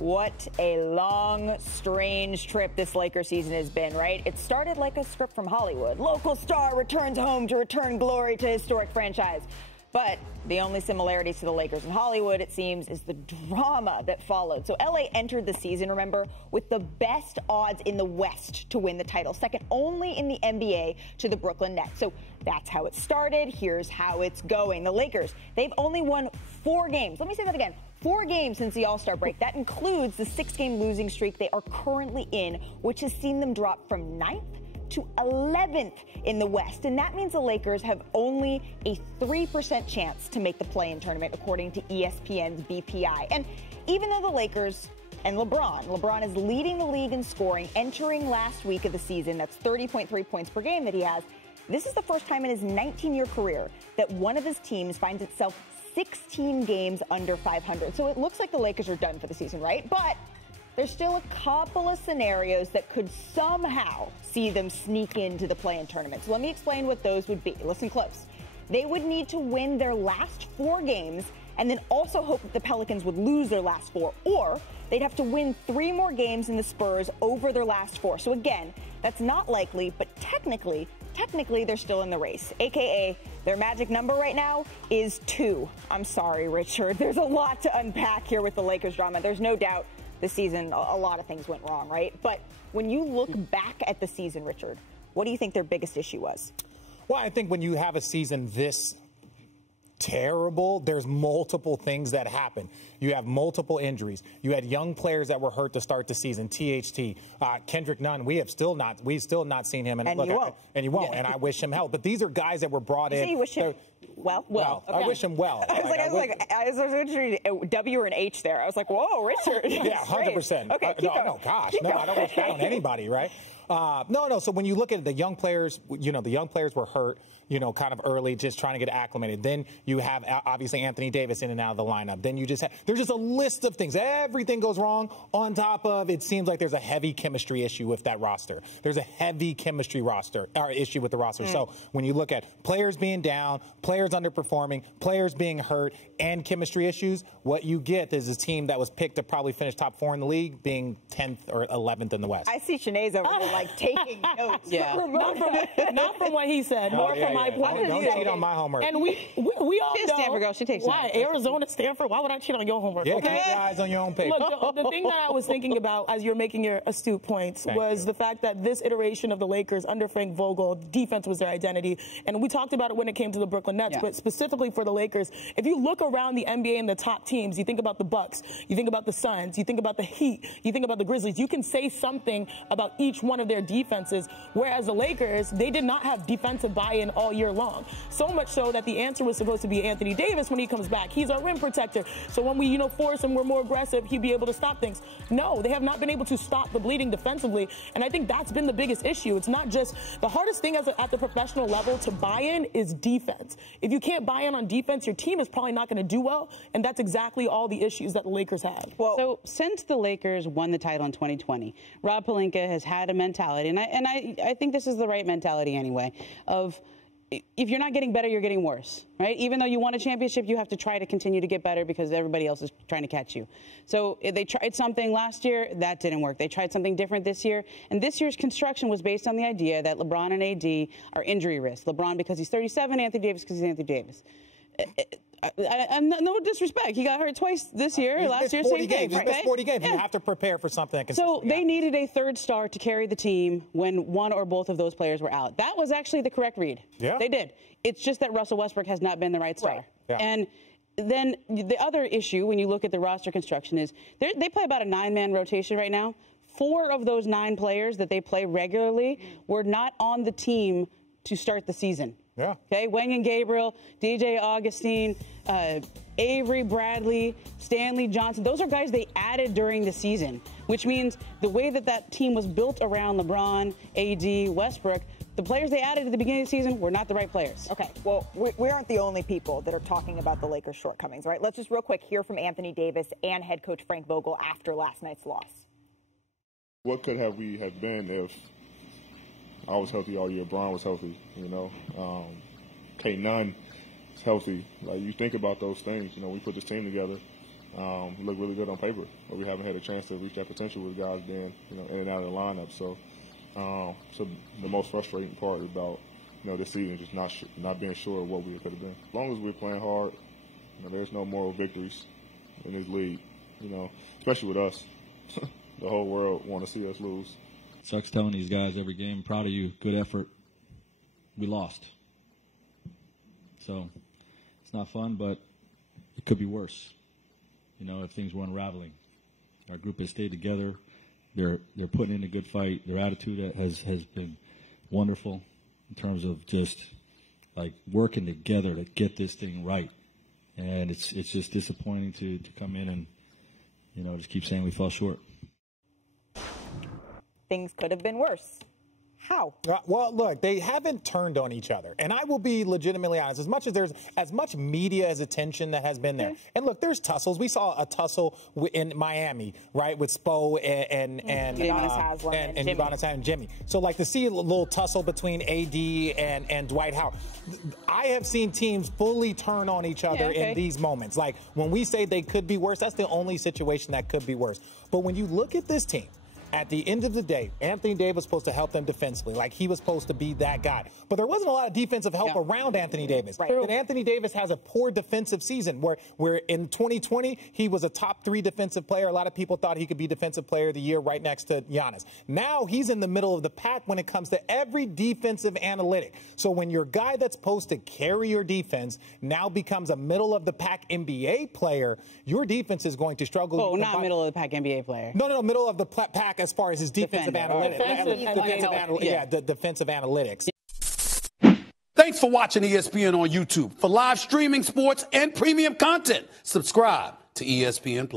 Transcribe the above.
What a long, strange trip this Lakers season has been, right? It started like a script from Hollywood. Local star returns home to return glory to historic franchise. But the only similarities to the Lakers in Hollywood, it seems, is the drama that followed. So LA entered the season, remember, with the best odds in the West to win the title, second only in the NBA to the Brooklyn Nets. So that's how it started. Here's how it's going. The Lakers, they've only won 4 games. Let me say that again. 4 games since the All-Star break. That includes the 6-game losing streak they are currently in, which has seen them drop from 9th to 11th in the West. And that means the Lakers have only a 3% chance to make the play-in tournament, according to ESPN's BPI. And even though the Lakers and LeBron is leading the league in scoring, entering last week of the season, that's 30.3 points per game that he has, this is the first time in his 19-year career that one of his teams finds itself 16 games under 500. So it looks like the Lakers are done for the season, right? But there's still a couple of scenarios that could somehow see them sneak into the play-in tournament. So let me explain what those would be. Listen close. They would need to win their last 4 games and then also hope that the Pelicans would lose their last 4, or they'd have to win 3 more games than the Spurs over their last 4. So again, that's not likely, but technically they're still in the race, aka their magic number right now is 2. I'm sorry, Richard. There's a lot to unpack here with the Lakers drama. There's no doubt this season a lot of things went wrong, right? But when you look back at the season, Richard, what do you think their biggest issue was? Well, I think when you have a season this terrible, there's multiple things that happen. You have multiple injuries. You had young players that were hurt to start the season. THT, Kendrick Nunn. We've still not seen him. And you won't. And you won't. And I wish him health. But these are guys that were brought in. You wish him well. Okay. I wish him well. I was introducing a W or an H there. I was like, whoa, Richard. Yeah, 100%. Okay, no, gosh, no, I don't wish that on anybody, right? No. So when you look at the young players, the young players were hurt, kind of early, just trying to get acclimated. Then you have obviously Anthony Davis in and out of the lineup. Then you just have, there's just a list of things. Everything goes wrong. On top of, it seems like there's a heavy chemistry issue with that roster. There's a heavy chemistry issue with the roster. So when you look at players being down, players underperforming, players being hurt, and chemistry issues, what you get is a team that was picked to probably finish top 4 in the league being 10th or 11th in the West. I see Sinead's over there like taking notes. Yeah. Not from what he said, more from my point of view. Don't cheat on my homework. And we all She's know. a Stanford girl. She takes why Arizona, Stanford. Why would I cheat on your homework? Yeah, Okay? keep your eyes on your own paper. Look, the thing that I was thinking about as you're making your astute points was the fact that this iteration of the Lakers under Frank Vogel, defense was their identity. And we talked about it when it came to the Brooklyn Nets, but specifically for the Lakers, if you look around the NBA and the top teams, you think about the Bucks, you think about the Suns, you think about the Heat, you think about the Grizzlies, you can say something about each one of their defenses, whereas the Lakers, they did not have defensive buy-in all year long. So much so that the answer was supposed to be Anthony Davis when he comes back. He's our rim protector. So when we, force him, we're more aggressive, he'd be able to stop things. No, they have not been able to stop the bleeding defensively, and I think that's been the biggest issue. It's not just the hardest thing at the professional level to buy in is defense. If you can't buy in on defense, your team is probably not going to do well, and that's exactly all the issues that the Lakers have. Well, so since the Lakers won the title in 2020, Rob Pelinka has had a mentality, and I think this is the right mentality anyway, of if you're not getting better, you're getting worse, right? Even though you won a championship, you have to try to continue to get better because everybody else is trying to catch you. So they tried something last year, that didn't work. They tried something different this year, and this year's construction was based on the idea that LeBron and AD are injury risk. LeBron because he's 37, Anthony Davis because he's Anthony Davis. No disrespect. He got hurt twice this year. Last year, same thing. He missed 40 games. You have to prepare for something that can. So they needed a third star to carry the team when one or both of those players were out. That was actually the correct read. Yeah. They did. It's just that Russell Westbrook has not been the right star. Right. Yeah. And then the other issue when you look at the roster construction is they play about a 9-man rotation right now. 4 of those 9 players that they play regularly were not on the team to start the season. Yeah. Okay, Wenyen Gabriel, DJ Augustine, Avery Bradley, Stanley Johnson. Those are guys they added during the season, which means the way that team was built around LeBron, AD, Westbrook, the players they added at the beginning of the season were not the right players. Okay, well, we aren't the only people that are talking about the Lakers' shortcomings, right? Let's just real quick hear from Anthony Davis and head coach Frank Vogel after last night's loss. What could we have been if I was healthy all year, Bron was healthy, K Nunn is healthy. Like, you think about those things, we put this team together. look really good on paper, but we haven't had a chance to reach that potential with guys being, in and out of the lineup. So the most frustrating part about, this season is just not being sure of what we could have been. As long as we're playing hard, there's no moral victories in this league, especially with us. The whole world want to see us lose. Sucks telling these guys every game, proud of you, good effort. We lost. So it's not fun, but it could be worse, if things were unraveling. Our group has stayed together. They're putting in a good fight. Their attitude has been wonderful in terms of just, like, working together to get this thing right. And it's just disappointing to come in and, just keep saying we fell short. Things could have been worse. How? Well, look, they haven't turned on each other. And I will be legitimately honest, as much as there's as much media as attention that has been there. And look, there's tussles. We saw a tussle in Miami, right, with Spo and Udonis and Jimmy. So, like, to see a little tussle between AD and Dwight Howard. I have seen teams fully turn on each other in these moments. Like, when we say they could be worse, that's the only situation that could be worse. But when you look at this team, at the end of the day, Anthony Davis was supposed to help them defensively. Like, he was supposed to be that guy. But there wasn't a lot of defensive help around Anthony Davis. Right. And Anthony Davis has a poor defensive season where in 2020, he was a top 3 defensive player. A lot of people thought he could be defensive player of the year right next to Giannis. Now he's in the middle of the pack when it comes to every defensive analytic. So when your guy that's supposed to carry your defense now becomes a middle of the pack NBA player, your defense is going to struggle. Oh, not middle of the pack NBA player. No, middle of the pack as far as his defensive analytics. Defensive analytics. Thanks for watching ESPN on YouTube. For live streaming, sports, and premium content, subscribe to ESPN+.